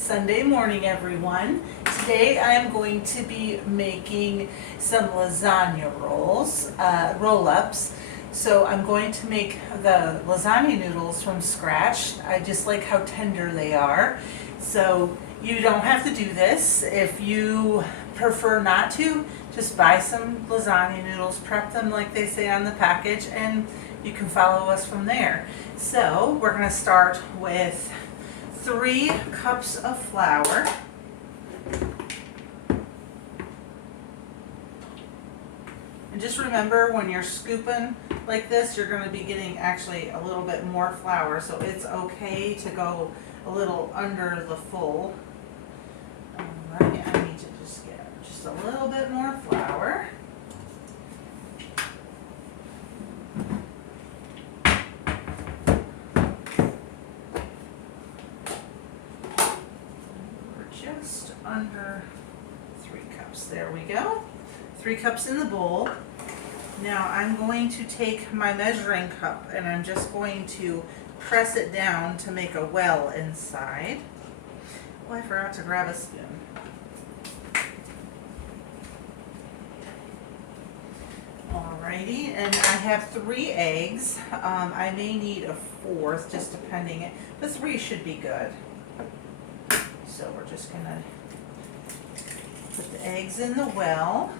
Sunday morning, everyone. Today I am going to be making some lasagna roll-ups. So I'm going to make the lasagna noodles from scratch. I just like how tender they are. So you don't have to do this. If you prefer not to, just buy some lasagna noodles, prep them like they say on the package, and you can follow us from there. So we're going to start with 3 cups of flour. And just remember, when you're scooping like this, you're going to be getting actually a little bit more flour, so it's okay to go a little under the full. Alright, I need to just get just a little bit more flour. Just under 3 cups. There we go. 3 cups in the bowl. Now I'm going to take my measuring cup and I'm just going to press it down to make a well inside. Oh, I forgot to grab a spoon. Alrighty, and I have 3 eggs. I may need a 4th, just depending, but 3 should be good. So we're just going to put the eggs in the well.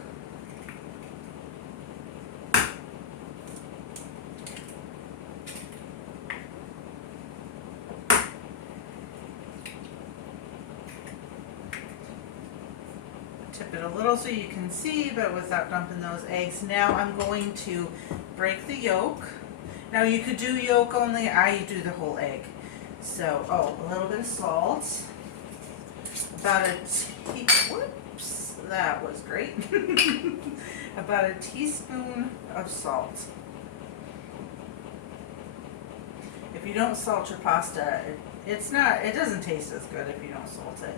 Tip it a little so you can see, but without dumping those eggs. Now I'm going to break the yolk. Now you could do yolk only, I do the whole egg. So, a little bit of salt. About a whoops, that was great. About a teaspoon of salt. If you don't salt your pasta, it doesn't taste as good if you don't salt it.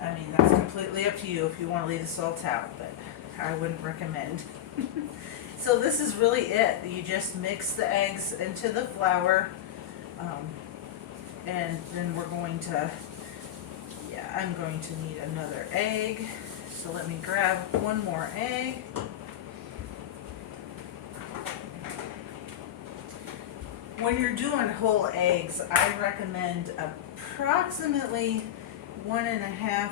I mean, that's completely up to you if you want to leave the salt out, but I wouldn't recommend. So this is really it. You just mix the eggs into the flour, and then we're going to, I'm going to need another egg. So let me grab one more egg. When you're doing whole eggs, I recommend approximately 1.5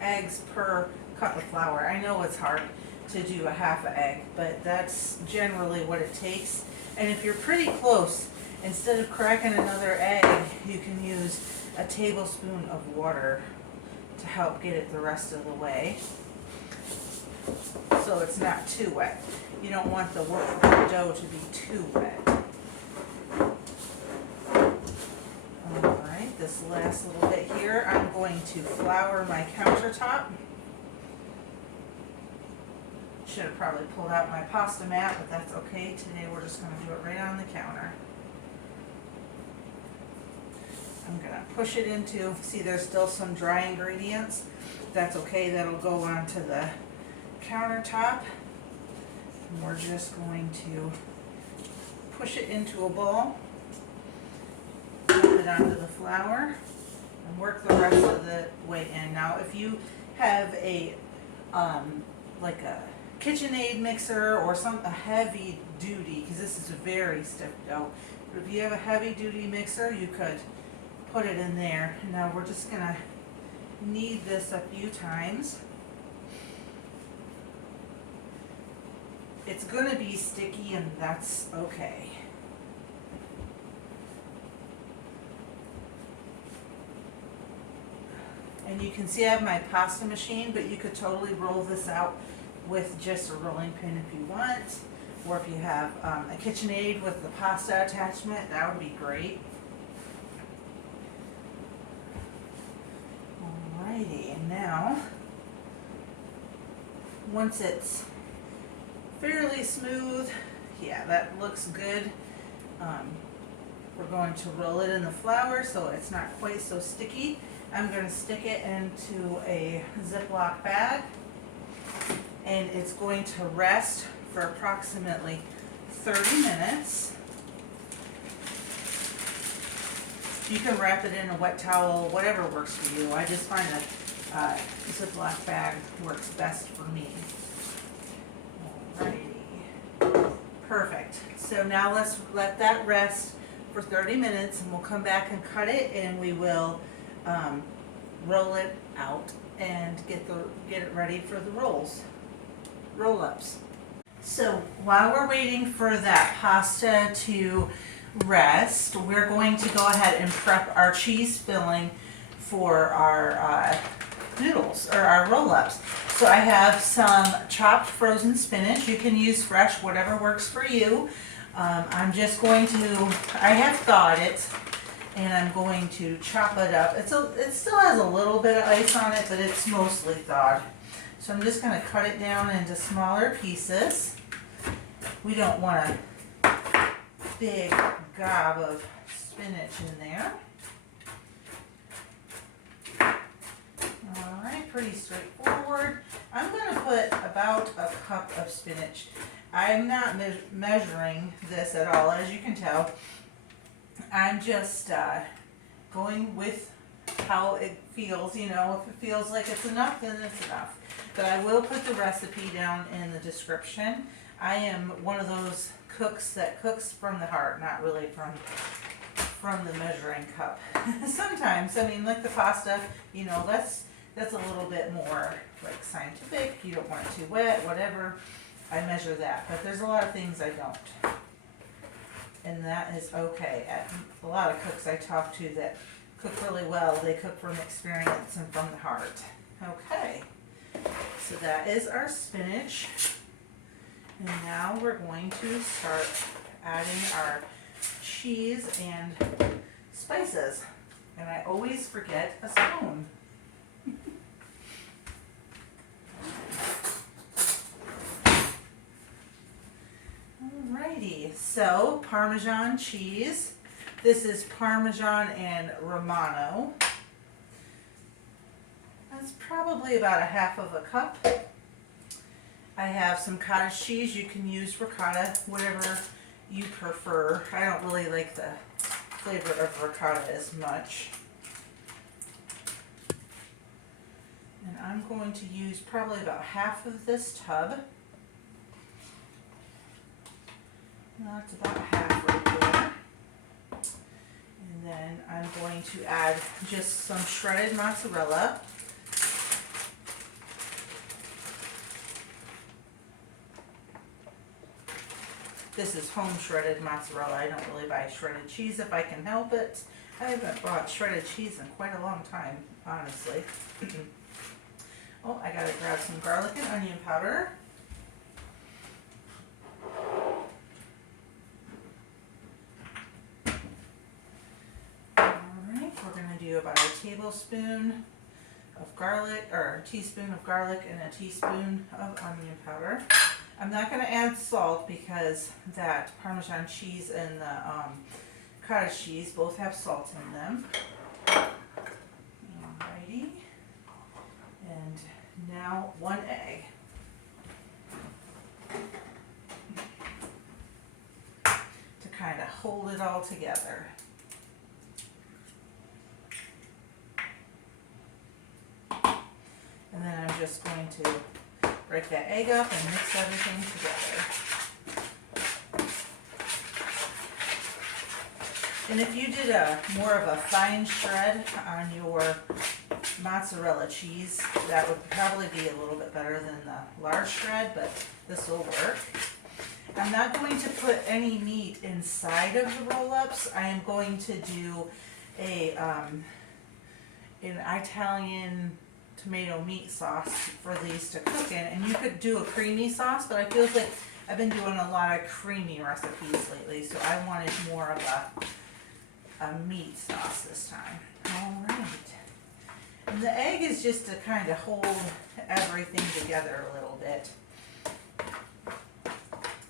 eggs per cup of flour. I know it's hard to do a half an egg, but that's generally what it takes. And if you're pretty close, instead of cracking another egg, you can use a tablespoon of water to help get it the rest of the way, so it's not too wet. You don't want the dough to be too wet. Alright, this last little bit here, I'm going to flour my countertop. Should have probably pulled out my pasta mat, but that's okay. Today we're just going to do it right on the counter. I'm going to push it into, see there's still some dry ingredients. That's okay, that'll go onto the countertop. And we're just going to push it into a bowl, put it onto the flour, and work the rest of the way in. Now if you have a, like a KitchenAid mixer or a heavy duty, because this is a very stiff dough, but if you have a heavy duty mixer, you could put it in there. Now we're just gonna knead this a few times. It's gonna be sticky, and that's okay. And you can see I have my pasta machine, but you could totally roll this out with just a rolling pin if you want, or if you have a KitchenAid with the pasta attachment, that would be great. Alrighty, and now, once it's fairly smooth, that looks good, we're going to roll it in the flour so it's not quite so sticky. I'm going to stick it into a Ziploc bag, and it's going to rest for approximately 30 minutes. You can wrap it in a wet towel, whatever works for you. I just find a Ziploc bag works best for me. Alrighty. Perfect. So now let's let that rest for 30 minutes and we'll come back and cut it and we will roll it out and get it ready for the roll-ups. So while we're waiting for that pasta to rest, we're going to go ahead and prep our cheese filling for our noodles or our roll-ups. So I have some chopped frozen spinach. You can use fresh, whatever works for you. I'm just going to, I have thawed it and I'm going to chop it up. It still has a little bit of ice on it, but it's mostly thawed. So I'm just going to cut it down into smaller pieces. We don't want a big gob of spinach in there. Alright, pretty straightforward. I'm going to put about a cup of spinach. I'm not measuring this at all, as you can tell. I'm just going with how it feels. You know, if it feels like it's enough, then it's enough. But I will put the recipe down in the description. I am one of those cooks that cooks from the heart, not really from the measuring cup. Sometimes, I mean, like the pasta, you know, that's a little bit more like scientific. You don't want it too wet, whatever. I measure that, but there's a lot of things I don't. And that is okay. A lot of cooks I talk to that cook really well, they cook from experience and from the heart. Okay, so that is our spinach. And now we're going to start adding our cheese and spices. And I always forget a spoon. Alrighty, so Parmesan cheese. This is Parmesan and Romano. That's probably about a half of a cup. I have some cottage cheese. You can use ricotta, whatever you prefer. I don't really like the flavor of ricotta as much. And I'm going to use probably about half of this tub. That's about half right there. And then I'm going to add just some shredded mozzarella. This is home shredded mozzarella. I don't really buy shredded cheese if I can help it. I haven't bought shredded cheese in quite a long time, honestly. Oh, I gotta grab some garlic and onion powder. Alright, we're gonna do about a tablespoon of garlic, or a teaspoon of garlic and a teaspoon of onion powder. I'm not going to add salt because that Parmesan cheese and the cottage cheese both have salt in them. Alrighty. And now 1 egg. To kind of hold it all together. And then I'm just going to break that egg up and mix everything together. And if you did more of a fine shred on your mozzarella cheese, that would probably be a little bit better than the large shred, but this will work. I'm not going to put any meat inside of the roll-ups. I am going to do an Italian tomato meat sauce for these to cook in, and you could do a creamy sauce, but I feel like I've been doing a lot of creamy recipes lately, so I wanted more of a meat sauce this time. Alright, and the egg is just to kind of hold everything together a little bit.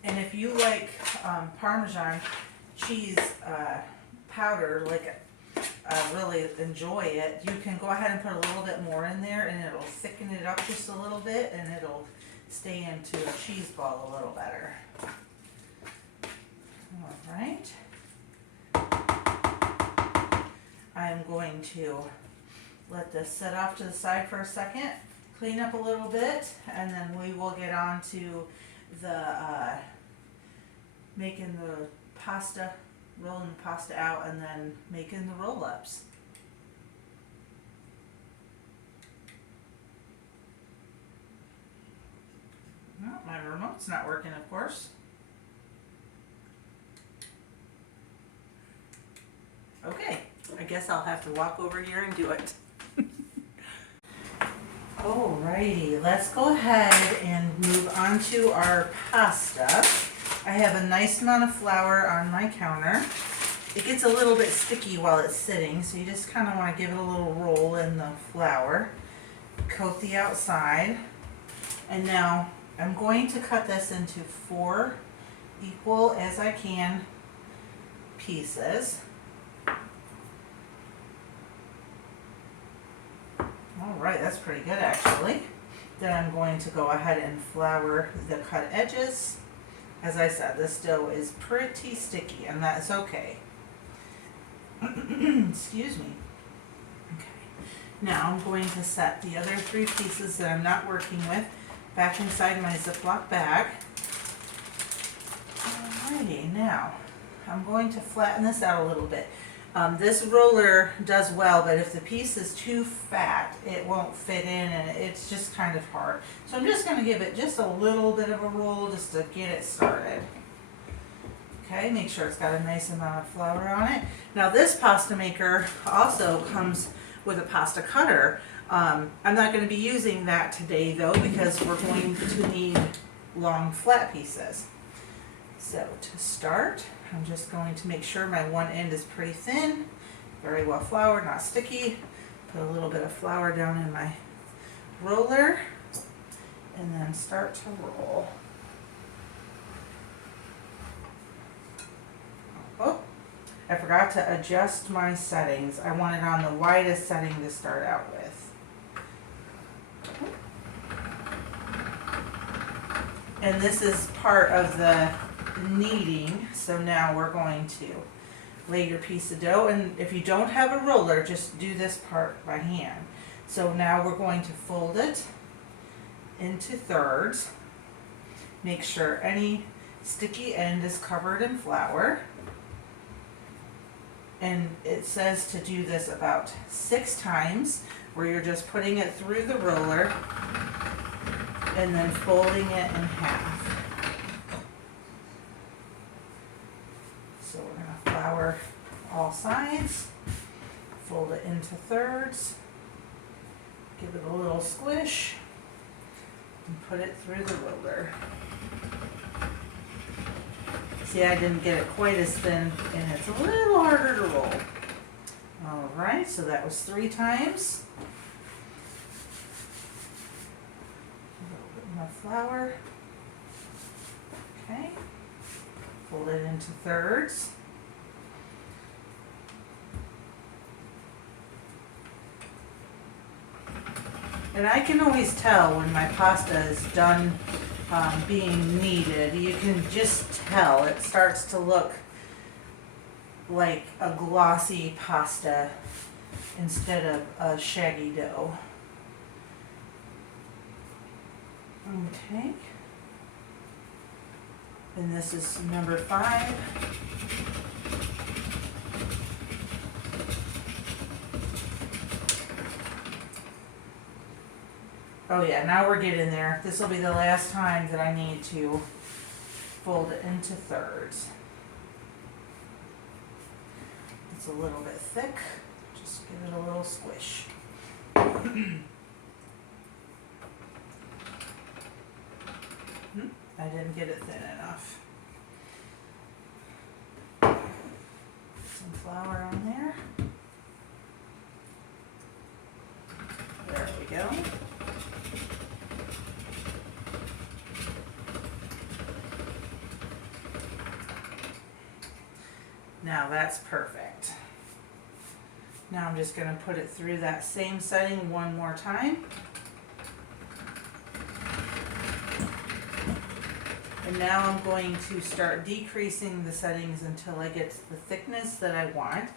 And if you like Parmesan cheese powder, like really enjoy it, you can go ahead and put a little bit more in there and it'll thicken it up just a little bit and it'll stay into a cheese ball a little better. Alright. I'm going to let this sit off to the side for a second, clean up a little bit, and then we will get on to the making the pasta, rolling the pasta out, and then making the roll-ups. Well, my remote's not working, of course. Okay, I guess I'll have to walk over here and do it. Alrighty, let's go ahead and move on to our pasta. I have a nice amount of flour on my counter. It gets a little bit sticky while it's sitting, so you just kind of want to give it a little roll in the flour. Coat the outside. And now I'm going to cut this into 4 equal as I can pieces. Alright, that's pretty good actually. Then I'm going to go ahead and flour the cut edges. As I said, this dough is pretty sticky, and that's okay. Excuse me. Okay. Now I'm going to set the other 3 pieces that I'm not working with back inside my Ziploc bag. Alrighty, now I'm going to flatten this out a little bit. This roller does well, but if the piece is too fat, it won't fit in, and it's just kind of hard. So I'm just going to give it just a little bit of a roll just to get it started. Okay, make sure it's got a nice amount of flour on it. Now this pasta maker also comes with a pasta cutter. I'm not going to be using that today though, because we're going to need long flat pieces. So to start, I'm just going to make sure my one end is pretty thin, very well floured, not sticky. Put a little bit of flour down in my roller and then start to roll. Oh, I forgot to adjust my settings. I want it on the widest setting to start out with. And this is part of the kneading, so now we're going to lay your piece of dough, and if you don't have a roller, just do this part by hand. So now we're going to fold it into thirds. Make sure any sticky end is covered in flour, and it says to do this about 6 times, where you're just putting it through the roller and then folding it in half. So we're going to flour all sides, fold it into thirds, give it a little squish, and put it through the roller. See, I didn't get it quite as thin, and it's a little harder to roll. Alright, so that was 3 times. A little bit more flour. Okay. Fold it into thirds. And I can always tell when my pasta is done being kneaded. You can just tell it starts to look like a glossy pasta instead of a shaggy dough. Okay. And this is number 5. Oh yeah, now we're getting there. This will be the last time that I need to fold it into thirds. It's a little bit thick. Just give it a little squish. I didn't get it thin enough. Some flour on there. There we go. Now that's perfect. Now I'm just going to put it through that same setting one more time. And now I'm going to start decreasing the settings until I get to the thickness that I want.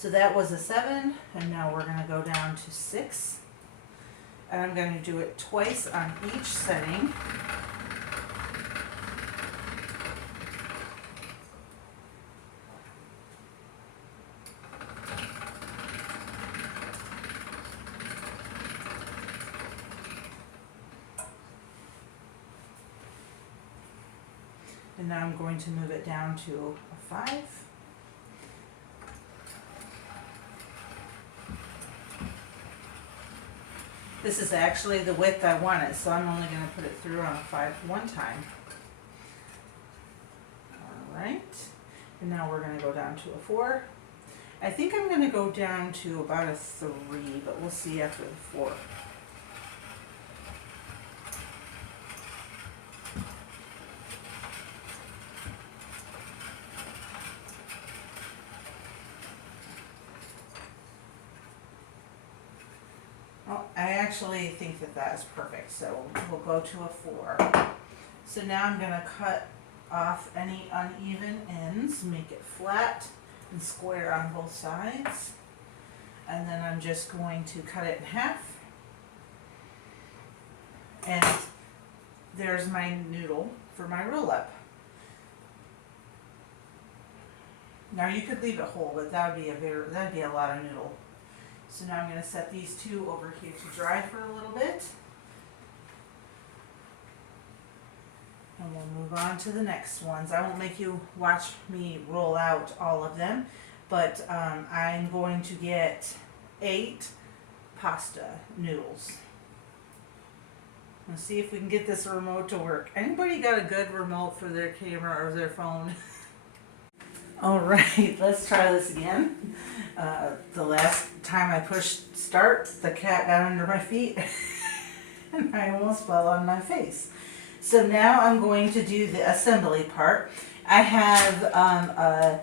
So that was a 7, and now we're gonna go down to 6. And I'm gonna do it twice on each setting. And now I'm going to move it down to a 5. This is actually the width I wanted, so I'm only going to put it through on a 5 one time. Alright, and now we're going to go down to a 4. I think I'm going to go down to about a 3, but we'll see after the 4. I actually think that that's perfect, so we'll go to a 4. So now I'm going to cut off any uneven ends, make it flat and square on both sides. And then I'm just going to cut it in half. And there's my noodle for my roll-up. Now you could leave it whole, but that'd be a lot of noodle. So now I'm going to set these 2 over here to dry for a little bit. And we'll move on to the next ones. I won't make you watch me roll out all of them, but I'm going to get 8 pasta noodles. Let's see if we can get this remote to work. Anybody got a good remote for their camera or their phone? All right, let's try this again. The last time I pushed start, the cat got under my feet and I almost fell on my face. So now I'm going to do the assembly part. I have a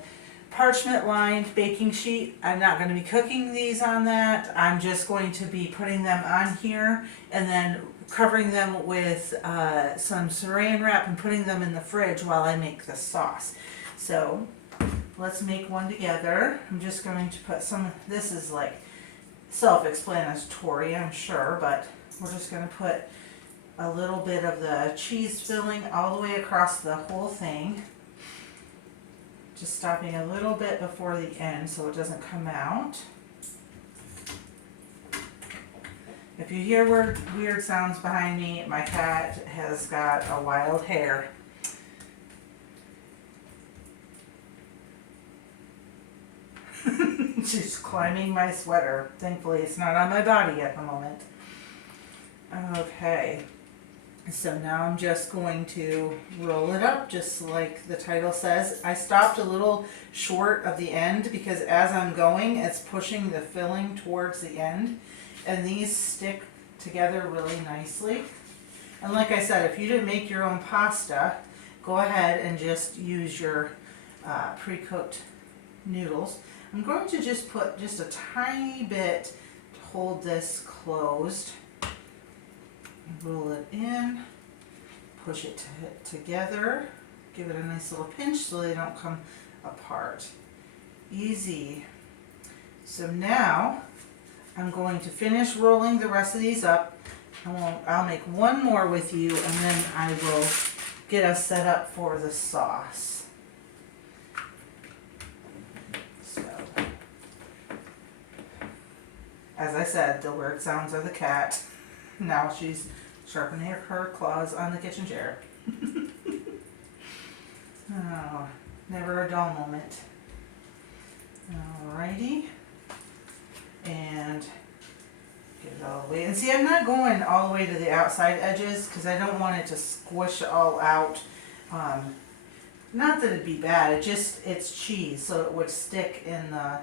parchment lined baking sheet. I'm not going to be cooking these on that. I'm just going to be putting them on here and then covering them with some saran wrap and putting them in the fridge while I make the sauce. So let's make one together. I'm just going to put some, this is like self-explanatory, I'm sure, but we're just going to put a little bit of the cheese filling all the way across the whole thing. Just stopping a little bit before the end so it doesn't come out. If you hear weird sounds behind me, my cat has got a wild hair. She's climbing my sweater. Thankfully, it's not on my body at the moment. Okay, so now I'm just going to roll it up just like the title says. I stopped a little short of the end because as I'm going, it's pushing the filling towards the end. And these stick together really nicely. And like I said, if you didn't make your own pasta, go ahead and just use your pre-cooked noodles. I'm going to just put just a tiny bit to hold this closed. Roll it in, push it together, give it a nice little pinch so they don't come apart. Easy. So now I'm going to finish rolling the rest of these up. I'll make one more with you and then I will get us set up for the sauce. As I said, the weird sounds are the cat. Now she's sharpening her claws on the kitchen chair. Oh, never a dull moment. Alrighty. And get it all the way. And see, I'm not going all the way to the outside edges because I don't want it to squish all out. Not that it'd be bad, it's cheese, so it would stick in the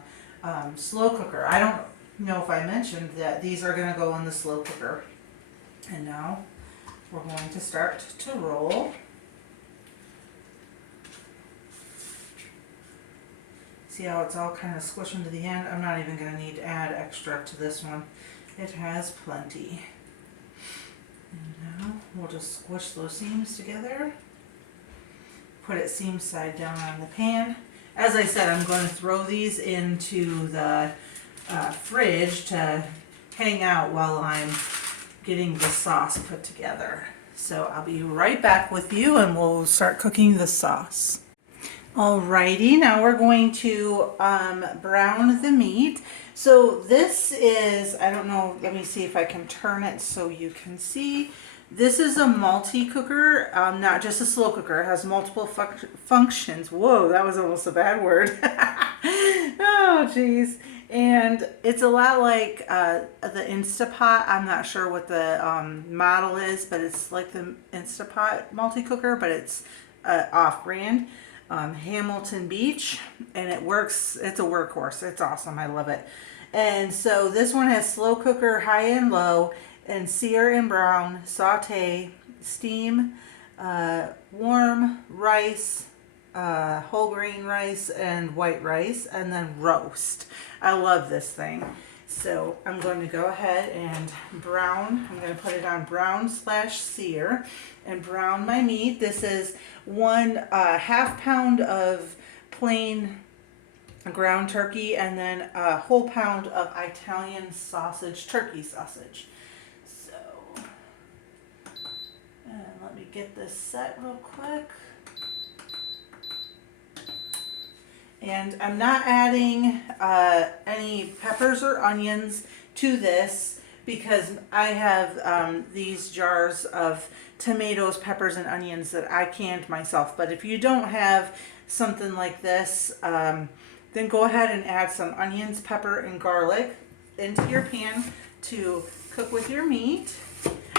slow cooker. I don't know if I mentioned that these are going to go in the slow cooker. And now we're going to start to roll. See how it's all kind of squishing to the end? I'm not even going to need to add extra to this one. It has plenty. And now we'll just squish those seams together. Put it seam side down on the pan. as I said, I'm going to throw these into the fridge to hang out while I'm getting the sauce put together. So I'll be right back with you and we'll start cooking the sauce. Alrighty, now we're going to brown the meat. So this is, I don't know, let me see if I can turn it so you can see. This is a multi-cooker, not just a slow cooker. It has multiple functions. Whoa, that was almost a bad word. Oh, geez. And it's a lot like the Instapot. I'm not sure what the model is, but it's like the Instapot multi-cooker, but it's off-brand. Hamilton Beach, and it works. It's a workhorse. It's awesome. I love it. And so this one has slow cooker, high and low, and sear and brown, saute, steam, warm rice, whole grain rice, and white rice, and then roast. I love this thing. So I'm going to go ahead and brown. I'm going to put it on brown/sear and brown my meat. This is one half pound of plain ground turkey and then a whole pound of Italian sausage, turkey sausage. So, and let me get this set real quick. And I'm not adding any peppers or onions to this because I have these jars of tomatoes, peppers, and onions that I canned myself. But if you don't have something like this, then go ahead and add some onions, pepper, and garlic into your pan to cook with your meat.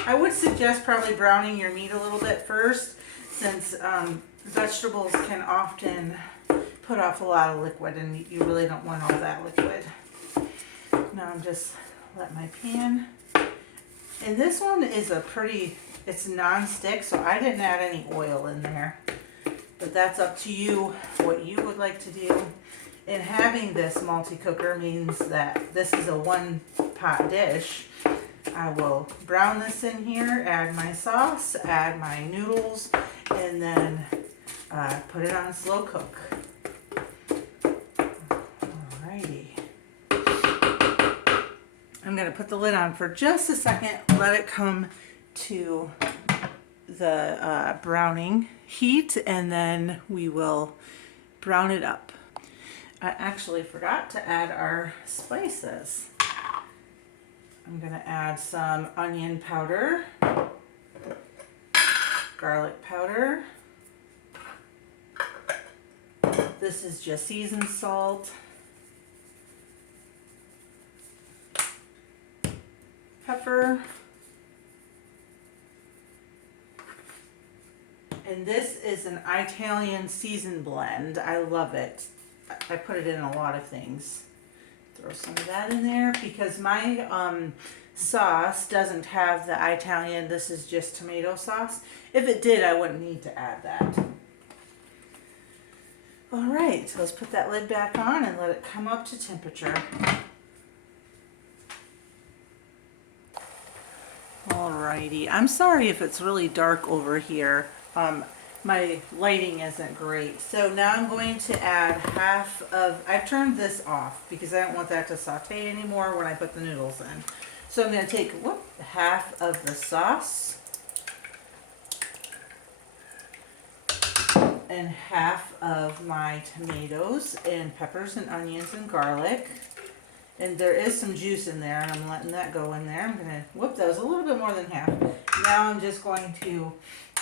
I would suggest probably browning your meat a little bit first, since vegetables can often put off a lot of liquid and you really don't want all that liquid. Now I'm just let my pan, and this one is it's non-stick, so I didn't add any oil in there, but that's up to you what you would like to do. And having this multi-cooker means that this is a one pot dish. I will brown this in here, add my sauce, add my noodles, and then put it on a slow cook. I'm going to put the lid on for just a second, let it come to the browning heat, and then we will brown it up. I actually forgot to add our spices. I'm going to add some onion powder, garlic powder. This is just seasoned salt. Pepper, and this is an Italian seasoned blend. I love it. I put it in a lot of things. Throw some of that in there because my sauce doesn't have the Italian. This is just tomato sauce. If it did, I wouldn't need to add that. All right, so let's put that lid back on and let it come up to temperature. Alrighty, I'm sorry if it's really dark over here. My lighting isn't great. So now I'm going to add I've turned this off because I don't want that to saute anymore when I put the noodles in. So I'm going to take half of the sauce and half of my tomatoes and peppers and onions and garlic. And there is some juice in there, and I'm letting that go in there. I'm gonna, that was a little bit more than half. Now I'm just going to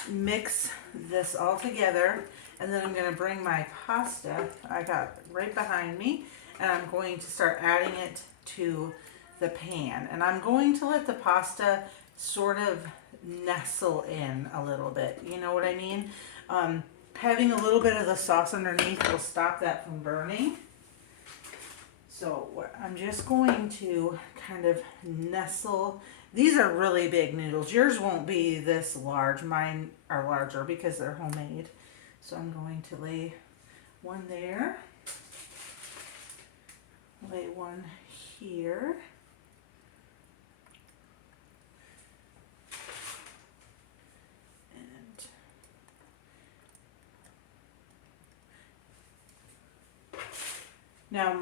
mix this all together, and then I'm gonna bring my pasta, I got right behind me, and I'm going to start adding it to the pan. And I'm going to let the pasta sort of nestle in a little bit, you know what I mean? Having a little bit of the sauce underneath will stop that from burning. So I'm just going to kind of nestle. These are really big noodles. Yours won't be this large. Mine are larger because they're homemade. So I'm going to lay one there. Lay one here. Now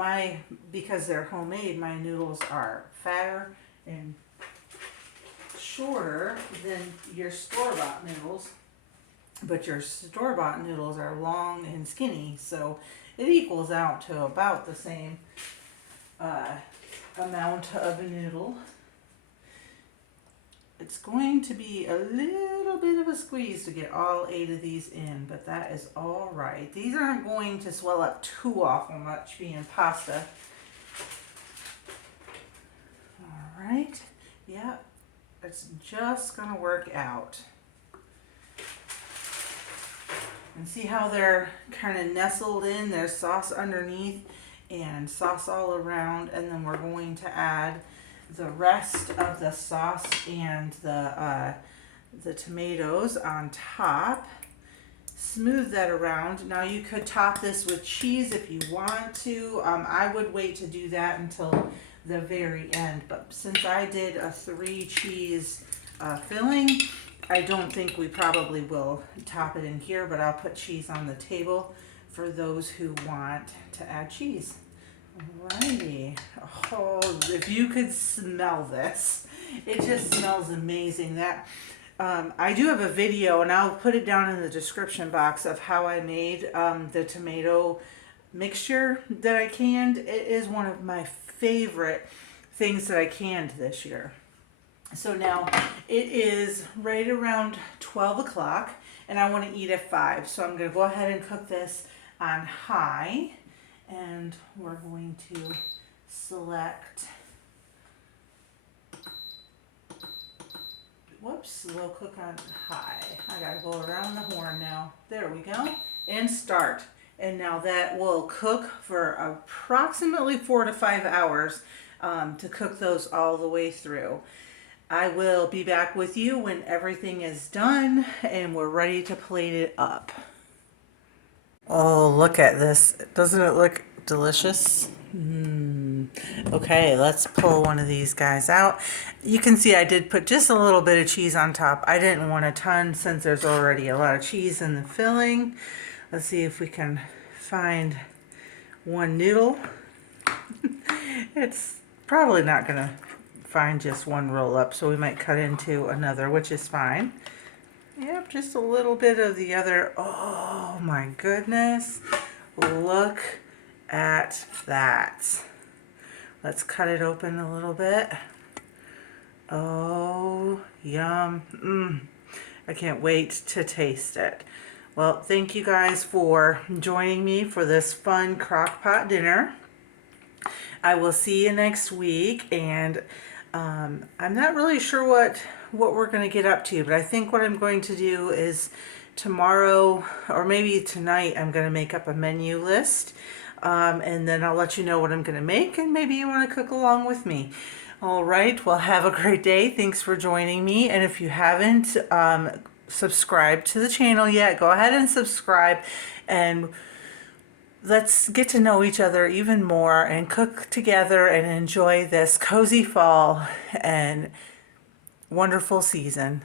because they're homemade, my noodles are fatter and shorter than your store-bought noodles. But your store-bought noodles are long and skinny, so it equals out to about the same amount of a noodle. It's going to be a little bit of a squeeze to get all 8 of these in, but that is all right. These aren't going to swell up too awful much being pasta. All right, yeah, it's just gonna work out. And see how they're kind of nestled in, there's sauce underneath and sauce all around, and then we're going to add the rest of the sauce and the tomatoes on top. Smooth that around. Now you could top this with cheese if you want to. I would wait to do that until the very end, but since I did a 3 cheese filling, I don't think we probably will top it in here, but I'll put cheese on the table for those who want to add cheese. Alrighty. Oh, if you could smell this, it just smells amazing. That I do have a video, and I'll put it down in the description box, of how I made the tomato mixture that I canned. It is one of my favorite things that I canned this year. So now it is right around 12 o'clock, and I want to eat at 5. So I'm going to go ahead and cook this on high, and we're going to select, whoops, low cook on high. I got to go around the horn now. There we go. And start. And now that will cook for approximately 4 to 5 hours to cook those all the way through. I will be back with you when everything is done and we're ready to plate it up. Oh, look at this. Doesn't it look delicious? Okay, let's pull one of these guys out. You can see I did put just a little bit of cheese on top. I didn't want a ton since there's already a lot of cheese in the filling. Let's see if we can find one noodle. It's probably not going to find just one roll up, so we might cut into another, which is fine. Yep, just a little bit of the other. Oh my goodness, look at that. Let's cut it open a little bit. Oh, yum. I can't wait to taste it. Well, thank you guys for joining me for this fun crockpot dinner. I will see you next week, and I'm not really sure what we're going to get up to, but I think what I'm going to do is tomorrow, or maybe tonight, I'm going to make up a menu list, and then I'll let you know what I'm going to make, and maybe you want to cook along with me. All right, well, have a great day. Thanks for joining me, and if you haven't subscribed to the channel yet, go ahead and subscribe, and let's get to know each other even more and cook together and enjoy this cozy fall and wonderful season.